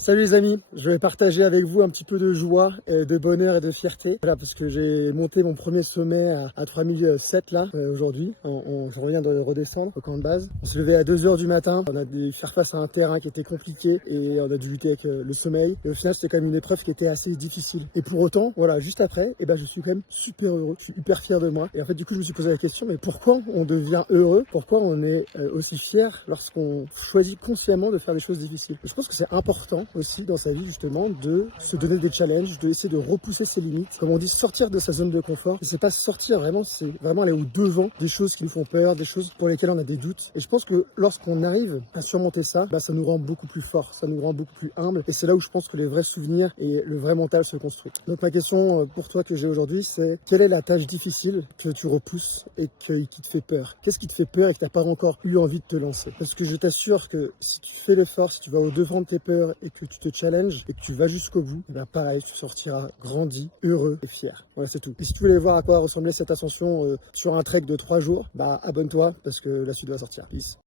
Salut les amis, je vais partager avec vous un petit peu de joie, de bonheur et de fierté. Voilà, parce que j'ai monté mon premier sommet à 3007 là aujourd'hui. Je reviens de redescendre au camp de base. On s'est levé à 2 h du matin. On a dû faire face à un terrain qui était compliqué et on a dû lutter avec le sommeil. Et au final, c'était quand même une épreuve qui était assez difficile. Et pour autant, voilà, juste après, je suis quand même super heureux. Je suis hyper fier de moi. Et en fait, du coup, je me suis posé la question, mais pourquoi on devient heureux? Pourquoi on est aussi fier lorsqu'on choisit consciemment de faire des choses difficiles? Je pense que c'est important aussi dans sa vie justement de se donner des challenges, de essayer de repousser ses limites. Comme on dit, sortir de sa zone de confort. Et c'est pas sortir vraiment, c'est vraiment aller au devant des choses qui nous font peur, des choses pour lesquelles on a des doutes. Et je pense que lorsqu'on arrive à surmonter ça, ça nous rend beaucoup plus fort, ça nous rend beaucoup plus humble. Et c'est là où je pense que les vrais souvenirs et le vrai mental se construisent. Donc ma question pour toi que j'ai aujourd'hui, c'est quelle est la tâche difficile que tu repousses et qui te fait peur? Qu'est-ce qui te fait peur et que tu n'as pas encore eu envie de te lancer? Parce que je t'assure que si tu fais l'effort, si tu vas au devant de tes peurs et que tu te challenges et que tu vas jusqu'au bout, pareil, tu sortiras grandi, heureux et fier. Voilà, c'est tout. Et si tu voulais voir à quoi ressemblait cette ascension sur un trek de 3 jours, abonne-toi parce que la suite va sortir. Peace.